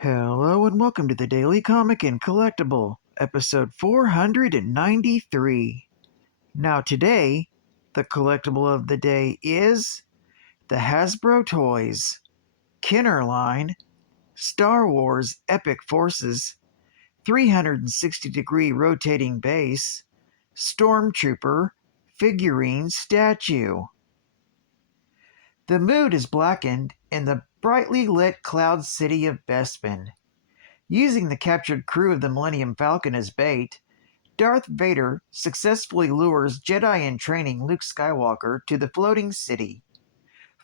Hello and welcome to the Daily Comic and Collectible, episode 493. Now today, the collectible of the day is the Hasbro Toys Kenner line Star Wars Epic Forces 360-degree rotating base Stormtrooper figurine statue. The mood is blackened in the brightly lit cloud city of Bespin. Using the captured crew of the Millennium Falcon as bait, Darth Vader successfully lures Jedi-in-training Luke Skywalker to the floating city.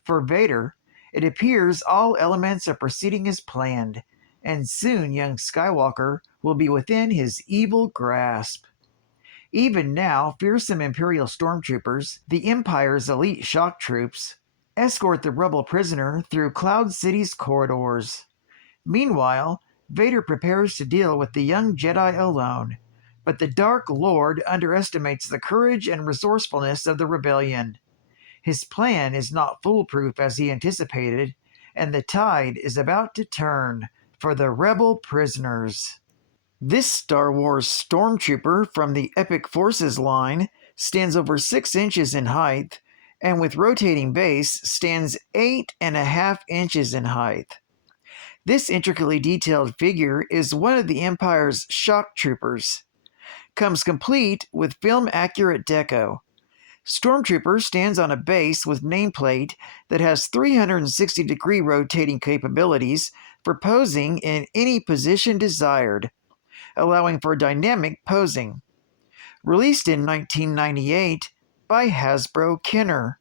For Vader, it appears all elements are proceeding as planned, and soon young Skywalker will be within his evil grasp. Even now, fearsome Imperial stormtroopers, the Empire's elite shock troops, escort the rebel prisoner through Cloud City's corridors. Meanwhile, Vader prepares to deal with the young Jedi alone, but the Dark Lord underestimates the courage and resourcefulness of the rebellion. His plan is not foolproof as he anticipated, and the tide is about to turn for the rebel prisoners. This Star Wars Stormtrooper from the Epic Forces line stands over 6 inches in height, and with rotating base stands 8.5 inches in height. This intricately detailed figure is one of the Empire's shock troopers. Comes complete with film-accurate deco. Stormtrooper stands on a base with nameplate that has 360-degree rotating capabilities for posing in any position desired, allowing for dynamic posing. Released in 1998 by Hasbro Kenner.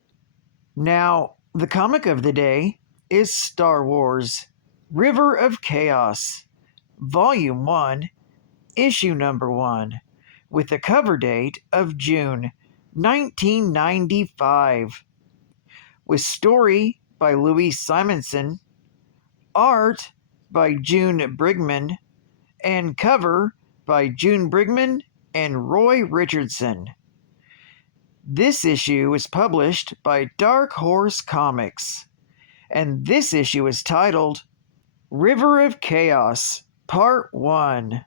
Now, the comic of the day is Star Wars River of Chaos, Volume 1, Issue Number 1, with a cover date of June 1995. With story by Louise Simonson, art by June Brigman, and cover by June Brigman and Roy Richardson. This issue is published by Dark Horse Comics, and this issue is titled River of Chaos, Part 1.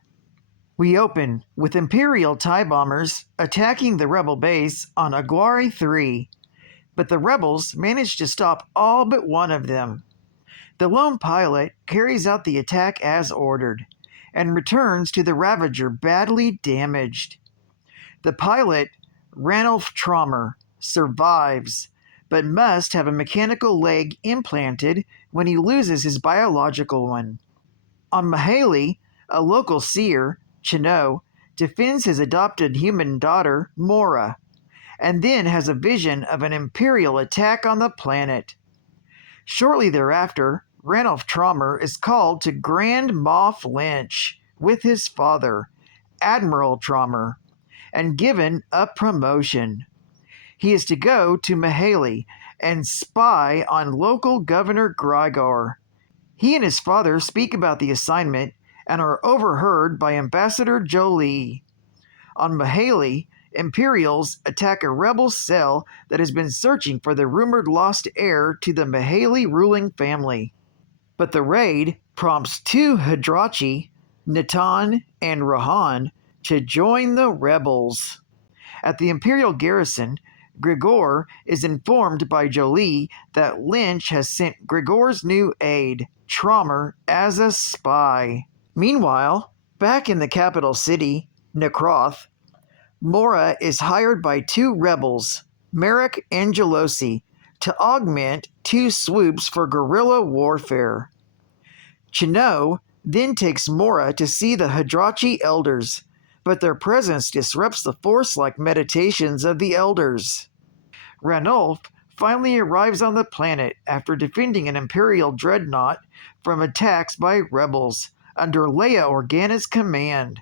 We open with Imperial TIE bombers attacking the Rebel base on Aguari 3, but the Rebels manage to stop all but one of them. The lone pilot carries out the attack as ordered, and returns to the Ravager badly damaged. The pilot, Ranulph Trommer, survives, but must have a mechanical leg implanted when he loses his biological one. On Mahali, a local seer, Chino, defends his adopted human daughter, Mora, and then has a vision of an Imperial attack on the planet. Shortly thereafter, Ranulph Trommer is called to Grand Moff Lynch with his father, Admiral Trommer, and given a promotion. He is to go to Mahali and spy on local Governor Grigor. He and his father speak about the assignment and are overheard by Ambassador Jolie. On Mahali, Imperials attack a rebel cell that has been searching for the rumored lost heir to the Mahali ruling family. But the raid prompts 2 Hadrachi, Natan and Rahan, to join the rebels. At the Imperial garrison, Grigor is informed by Jolie that Lynch has sent Grigor's new aide, Trommer, as a spy. Meanwhile, back in the capital city, Nekroth, Mora is hired by 2 rebels, Merrick and Gelosi, to augment 2 swoops for guerrilla warfare. Chino then takes Mora to see the Hadrachi elders, but their presence disrupts the force-like meditations of the elders. Ranulph finally arrives on the planet after defending an Imperial dreadnought from attacks by rebels under LEIA Organa's command.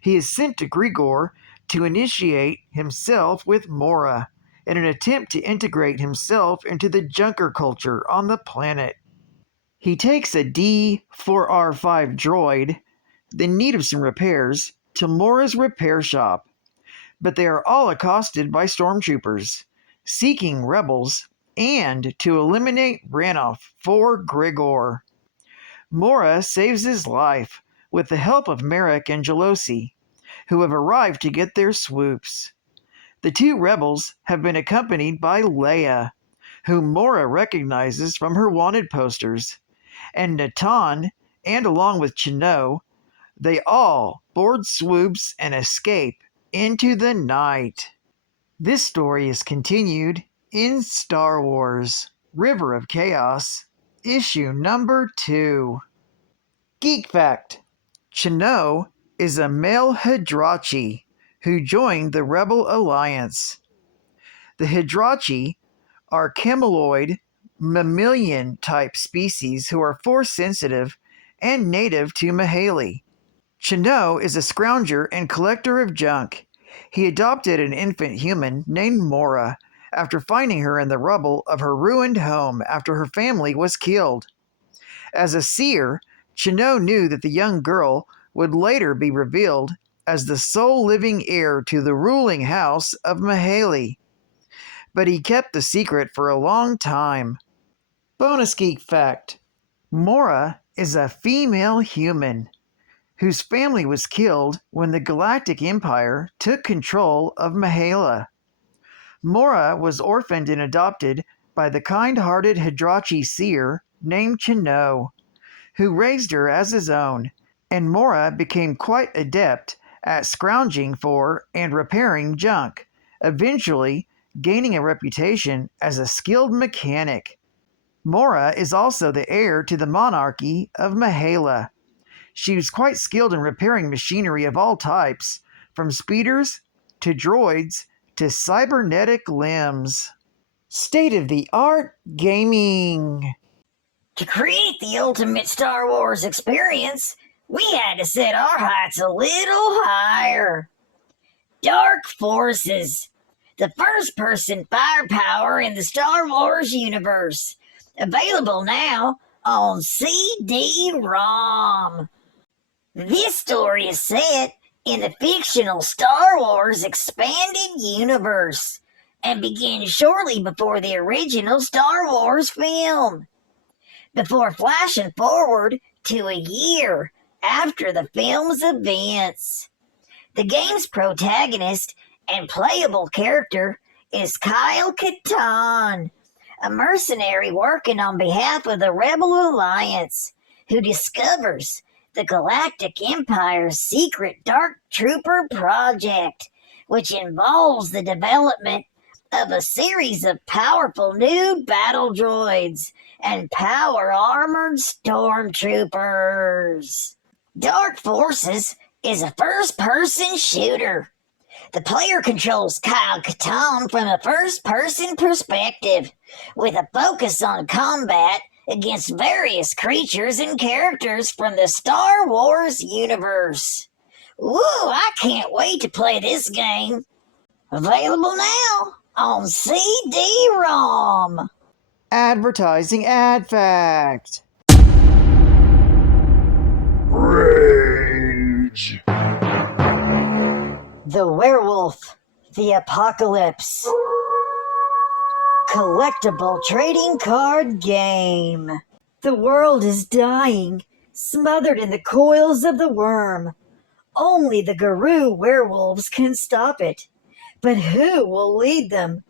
He is sent to Grigor to initiate himself with Mora in an attempt to integrate himself into the Junker culture on the planet. He takes a D4R5 droid, in need of some repairs, to Mora's repair shop, but they are all accosted by stormtroopers, seeking rebels, and to eliminate Ranulph for Grigor. Mora saves his life with the help of Merrick and Jelosi, who have arrived to get their swoops. The two rebels have been accompanied by LEIA, whom Mora recognizes from her wanted posters, and Natan, and along with Chino, they all board swoops and escape into the night. This story is continued in Star Wars River of Chaos, issue number 2. Geek Fact: Chino is a male Hidrachi who joined the Rebel Alliance. The Hidrachi are cameloid, mammalian-type species who are Force-sensitive and native to Mahali. Chino is a scrounger and collector of junk. He adopted an infant human named Mora after finding her in the rubble of her ruined home after her family was killed. As a seer, Chino knew that the young girl would later be revealed as the sole living heir to the ruling house of Mahali. But he kept the secret for a long time. Bonus Geek Fact: Mora is a female human whose family was killed when the Galactic Empire took control of Mahala. Mora was orphaned and adopted by the kind-hearted Hidrachi seer named Chino, who raised her as his own, and Mora became quite adept at scrounging for and repairing junk, eventually gaining a reputation as a skilled mechanic. Mora is also the heir to the monarchy of Mahala. She was quite skilled in repairing machinery of all types, from speeders to droids to cybernetic limbs. State-of-the-art gaming. To create the ultimate Star Wars experience, we had to set our heights a little higher. Dark Forces, the first-person firepower in the Star Wars universe. Available now on CD-ROM. This story is set in the fictional Star Wars expanded universe and begins shortly before the original Star Wars film, before flashing forward to a year after the film's events. The game's protagonist and playable character is Kyle Katarn, a mercenary working on behalf of the Rebel Alliance, who discovers the Galactic Empire's secret Dark Trooper project, which involves the development of a series of powerful new battle droids and power-armored Stormtroopers. Dark Forces is a first-person shooter. The player controls Kyle Katarn from a first-person perspective, with a focus on combat against various creatures and characters from the Star Wars universe. Woo, I can't wait to play this game. Available now on CD-ROM. Advertising ad fact. Rage. The Werewolf, the Apocalypse. Collectible trading card game. The world is dying, smothered in the coils of the worm. Only the Guru werewolves can stop it. But who will lead them?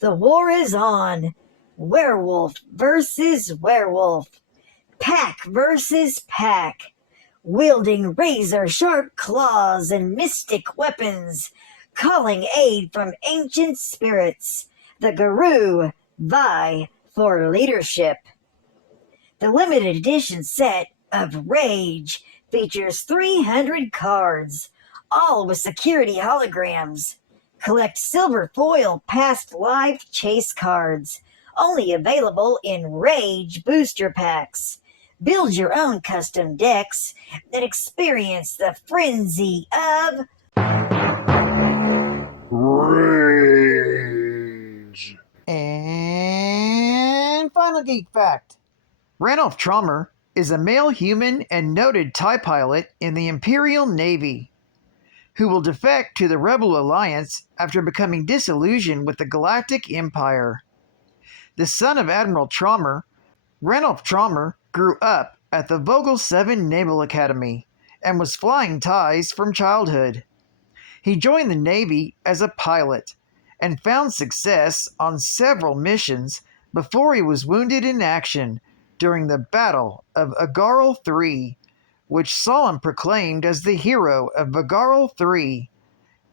The war is on. Werewolf versus werewolf. Pack versus pack. Wielding razor-sharp claws and mystic weapons. Calling aid from ancient spirits. The Guru vie for leadership. The limited edition set of Rage features 300 cards, all with security holograms. Collect silver foil past life chase cards, only available in Rage booster packs. Build your own custom decks and experience the frenzy of Rage. And final geek fact. Ranulph Trommer is a male human and noted TIE pilot in the Imperial Navy, who will defect to the Rebel Alliance after becoming disillusioned with the Galactic Empire. The son of Admiral Trommer, Ranulph Trommer grew up at the Vogel 7 Naval Academy and was flying ties from childhood. He joined the Navy as a pilot and found success on several missions before he was wounded in action during the Battle of Agarl III, which saw him proclaimed as the hero of Agarl III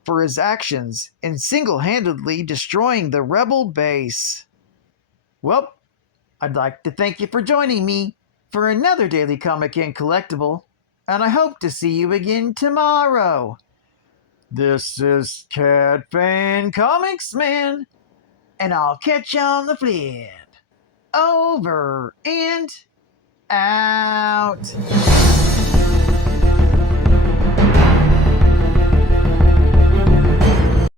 for his actions in single-handedly destroying the rebel base. Well, I'd like to thank you for joining me for another Daily Comic and Collectible, and I hope to see you again tomorrow. This is Cat Fan Comics Man, and I'll catch you on the flip. Over and out.